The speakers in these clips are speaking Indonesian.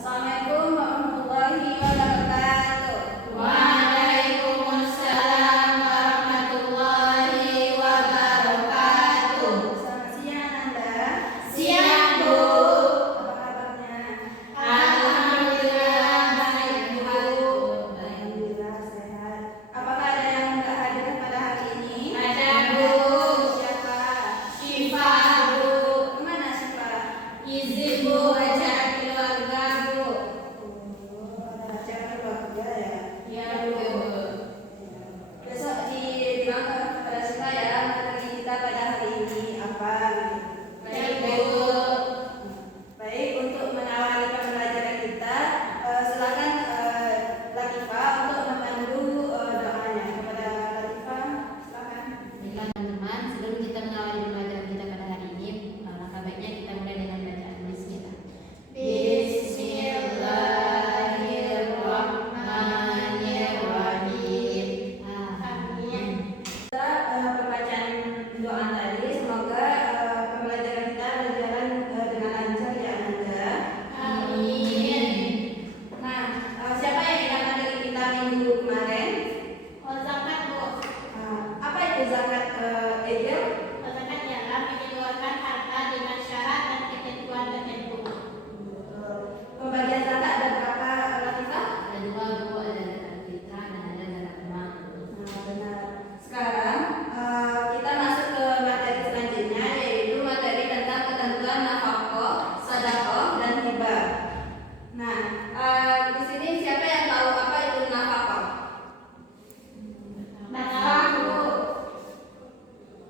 Assalamualaikum warahmatullahi wabarakatuh. Waalaikumsalam warahmatullahi wabarakatuh. Selamat siang Nanda. Siang, Bu. Apa kabarnya? Alhamdulillah baik, Bu. Alhamdulillah sehat. Apakah ada yang nggak hadir pada hari ini? Ada, Bu. Siapa? Syifa, Bu. Kemana Syifa? Izin, Bu, acara keluarga, Bu. Ada acara keluarga ya. Ya, Bu. Besok dibilang kepada Syifa ya materi kita pada hari ini apa? Baik, Bu. Baik, untuk mengawali pembelajaran kita, silakan Latifah untuk memandu doanya. Kepada Latifah, silakan. Baiklah teman-teman, sebelum kita mengawali pembelajaran kita pada hari ini, langkah baiknya kita mulai dengan bacaan bismillah. Bismillahirrahmanirrahim. Amin. Pembacaan doa tadi, semoga pembelajaran kita berjalan dengan lancar ya Anda. Amin. Nah, siapa yang ingatkan dari kita minggu kemarin? Oh, zakat, Bu. Apa itu zakat Egel? Oh, zakat ialah mengeluarkan harta dengan syarat dan ketentuan tertentu. Pembagian zakat ada berapa Latifah? Ada dua, Bu, ada zakat fitrah dan ada zakat mal. Benar. Sekarang kita masuk ke materi selanjutnya, yaitu materi tentang ketentuan nafkah, sedekah dan hibah. Nah, di sini siapa yang tahu apa itu nafkah? Nafkah, Bu.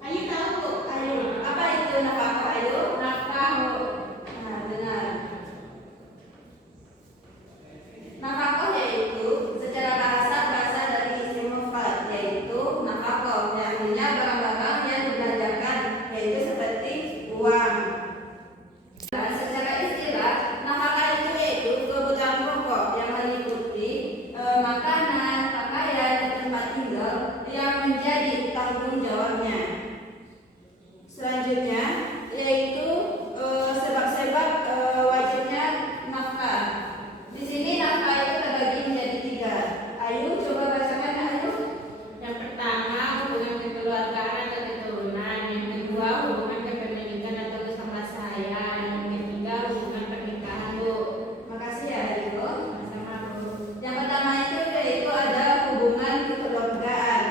Ayu tahu, Bu? Ayo, apa itu nafkah? Ayo. Nafkah, Bu. Nah, benar. Nafkah yaitu secara bahasa berasal dari isim mufrad, yaitu nafkah, yang artinya barang-barang yang dibelanjakan, yaitu seperti uang. Nah, secara istilah, nafkah itu yaitu kebutuhan pokok yang meliputi makanan, pakaian, dan tempat tinggal yang menjadi tanggung jawabnya. Selanjutnya yaitu sebab-sebab wajibnya nafkah. Di sini nafkah itu terbagi menjadi 3. Ayu, coba bacakan Ayu. Yang pertama, hubungan kekeluargaan atau keturunan. Yang kedua, hubungan kepemilikan atau kesamaan. Yang ketiga, hubungan pernikahan, Bu. Makasih ya Ayu. Sama-sama, Bu. Yang pertama itu yaitu ada hubungan kekeluargaan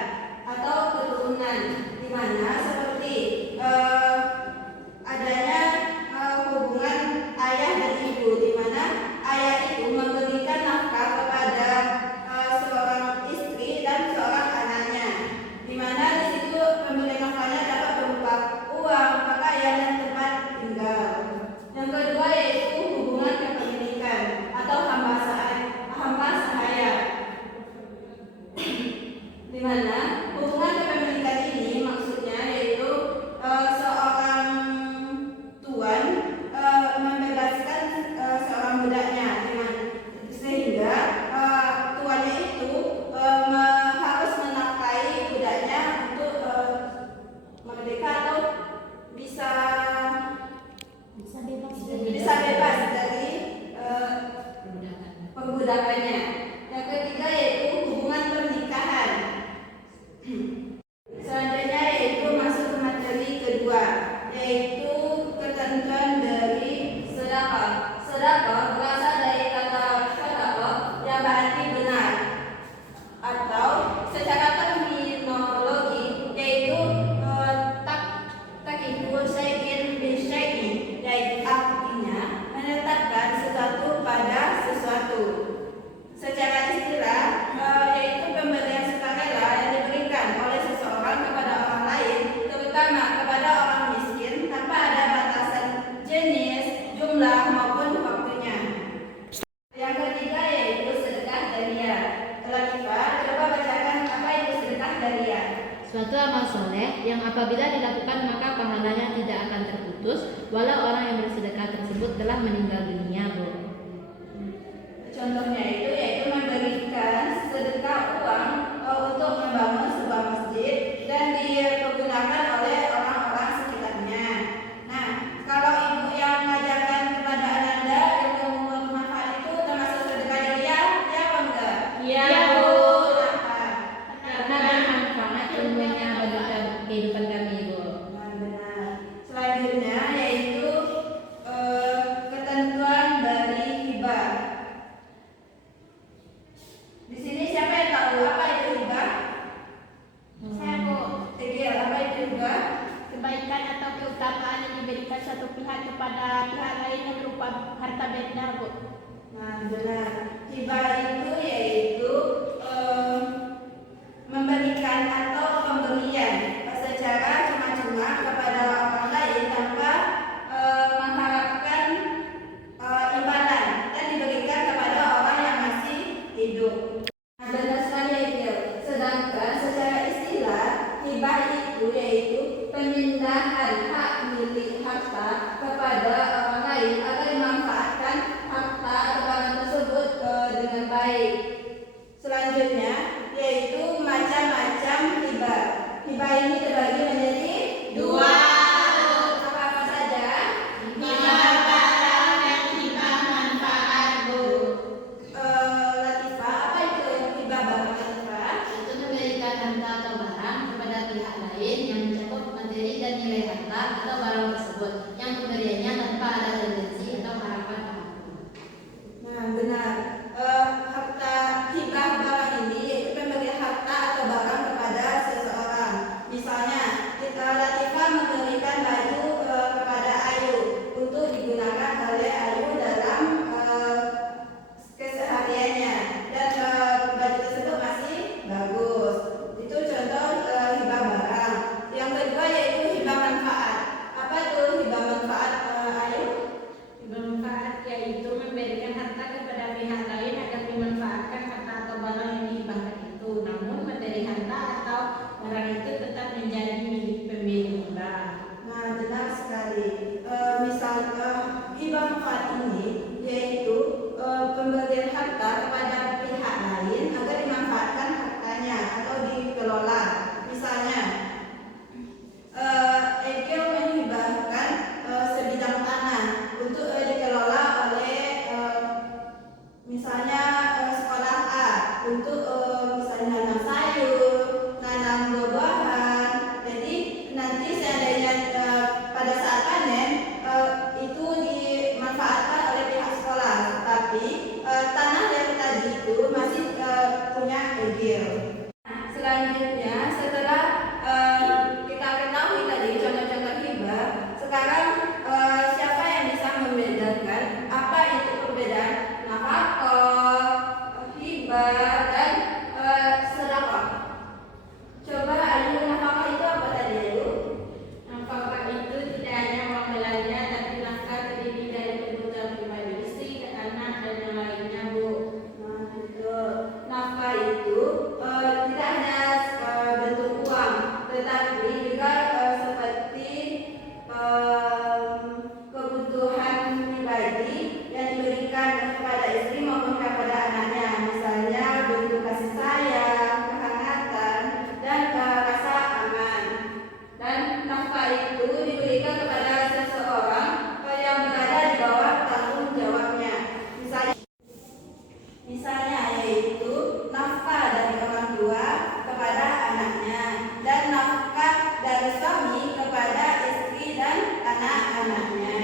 atau keturunan, di mana seperti adanya hubungan ayah dan ibu, di mana ayah itu memberikan nafkah kepada seorang istri dan seorang anaknya, di mana di situ pemberian nafkahnya dapat berupa uang, pakaian, dan tempat tinggal. Yang kedua yaitu hubungan kepemilikan atau hamba sahaya, di mana hubungan kepemilikan ini maksudnya yaitu seorang tuan membebaskan seorang budaknya, sehingga tuannya itu harus menafkahi budaknya untuk merdeka atau bisa bebas dari perbudakannya. Yang ketiga yaitu hubungan pernikahan. Selanjutnya yaitu masuk ke materi kedua, yaitu ketentuan dari sedekah. Sedekah berasal dari kata sedekah yang berarti benar, atau secara terminologi yaitu takiful syai'in bi syai'in, yaitu artinya menetapkan sesuatu pada sesuatu. Secara istilah yaitu pemberian sukarela yang diberikan oleh seseorang kepada orang lain, terutama kepada orang miskin, tanpa ada batasan jenis, jumlah maupun waktunya. Yang ketiga yaitu sedekah jariyah. Latifah, coba bacakan apa itu sedekah jariyah. Suatu amal soleh yang apabila dilakukan maka pahalanya tidak akan terputus walau orang yang bersedekah tersebut telah meninggal dunia, Bu. Contohnya itu yaitu memberikan sedekah uang untuk membangun sebuah masjid dan dipergunakan oleh orang-orang sekitarnya. Nah, kalau ibu yang mengajarkan kepada Ananda ilmu bermanfaat itu yaitu pemindahan hak milik harta kepada orang lain agar dimanfaatkan harta atau barang tersebut dengan baik. Selanjutnya yaitu macam-macam hibah. Hibah ini terbagi menjadi dua. Apa-apa saja? Hibah barang dan hibah manfaat, Bu. Latifah, apa itu hibah barang, Latifah? Itu memberikan harta atau barang kepada pihak lain yang mencakup materi dan nilai harta atau barang tersebut yang pemberiannya tanpa ada tendensi atau harapan apapun. Nah, benar. Harta hibah barang ini yaitu pemberian harta atau barang kepada seseorang. Misalnya, Latifah memberikan baju kepada Ayu untuk digunakan oleh Ayu dalam kesehariannya, dan baju tersebut masih bagus. Itu contoh hibah barang. Yang kedua yaitu hibah manfaat. Apa itu hibah manfaat, Ayu? Hibah manfaat yaitu memberikan harta kepada pihak lain agar dimanfaatkan harta atau barang yang dihibahkan itu. Namun materi harta atau barang itu tetap menjadi milik pemilik hibah. Nah, benar sekali. Misal hibah manfaat ini yaitu pemberian harta kepada pihak lain agar dimanfaatkan hartanya atau dikelola. Misalnya, Egil menghibahkan sebidang tanah untuk dikelola oleh misalnya sekolah A untuk misalnya nanam sayur, nanam buah-buahan. Jadi nanti seandainya pada saat panen itu dimanfaatkan oleh pihak sekolah, tapi tanah yang tadi itu masih punya Egil. Selanjutnya, setelah kita ketahui tadi contoh-contoh hibah, sekarang siapa yang bisa membedakan apa itu perbedaan nafkah, hibah, dan sedekah? Coba Ayu, nafkah itu apa tadi, Ayu? Nafkah itu tidak hanya uang belanja, tapi nafkah terdiri dari kebutuhan pribadi istri, anak, dan yang lainnya, Bu. Nah, betul. Nafkah itu tidak hanya bentuk uang, tetapi juga seperti kebutuhan pribadi yang diberikan kepada istri maupun kepada anaknya. Misalnya bentuk kasih sayang, kehangatan, dan rasa aman. Dan nafkah itu diberikan kepada seseorang yang berada di bawah tanggung jawabnya. Misalnya yaitu nafkah dari orang tua kepada anaknya, dan nafkah dari suami kepada istri dan anak-anaknya.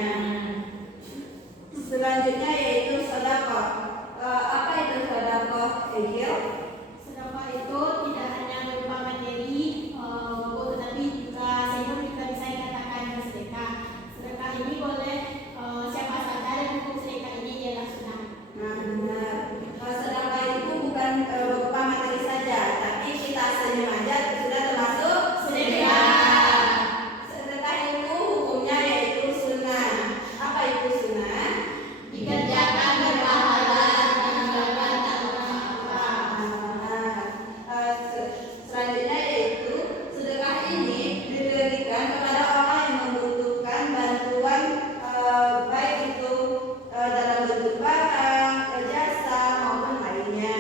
Selanjutnya yaitu sedekah. Apa itu sedekah, Egil? Sedekah itu tidak hanya berupa materi, tetapi juga sehingga kita bisa dikatakan bersedekah. Sedekah ini boleh siapa saja, dan hukum sedekah ini ialah sunnah. Nah, benar. Sedekah itu bukan berupa materi saja, tapi kita senyum aja sudah termasuk sedekah. Sedekah itu hukumnya yaitu sunnah. Apa itu sunnah? Dikerjakan berpahala dan meninggalkan tak bermanfaat. Selanjutnya yaitu sedekah ini diberikan kepada orang yang membutuhkan bantuan, baik itu dalam bentuk barang, jasa maupun lainnya.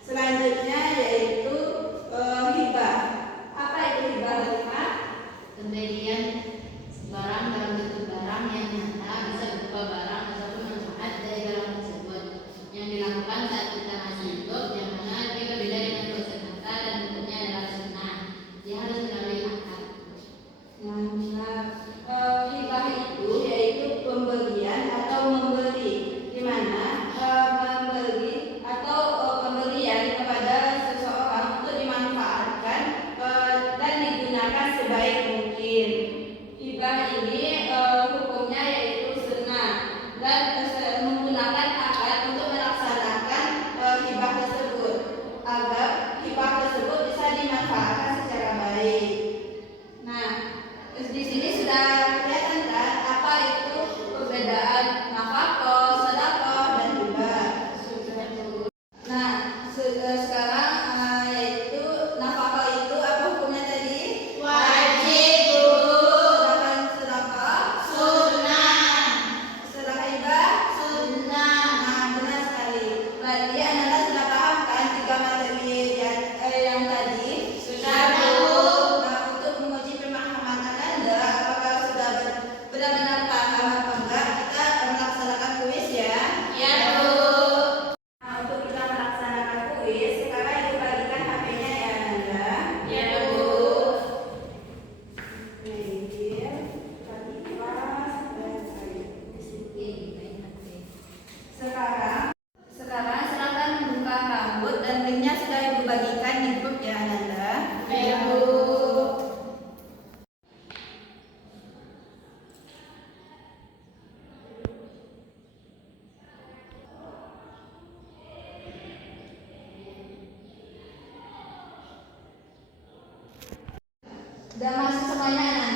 Selanjutnya yaitu hibah. Apa itu hibah, Latifah? Pemberian barang dalam bentuk barang yang nyata bisa berupa barang ataupun manfaat dari barang tersebut yang dilakukan saat kita masih hidup, yang mana dia berbeda dengan konsep harta dan bentuknya adalah sunnah. Dia harus melalui akad. Nah, benar. Hibah itu yaitu pemberian atau memberi, di mana memberi atau pemberian kepada seseorang untuk dimanfaatkan dan digunakan sebaik mungkin. Hibah ini hukumnya yaitu sunnah, dan menggunakan akad untuk melaksanakan hibah tersebut agar hibah tersebut bisa dimanfaatkan secara baik. Nah, di sini sudah kelihatan kan apa itu perbedaan nafkah, sedekah, dan hibah. Nah, sekarang yaitu nafkah itu apa hukumnya tadi? Wajib. Udah masuk semuanya anak?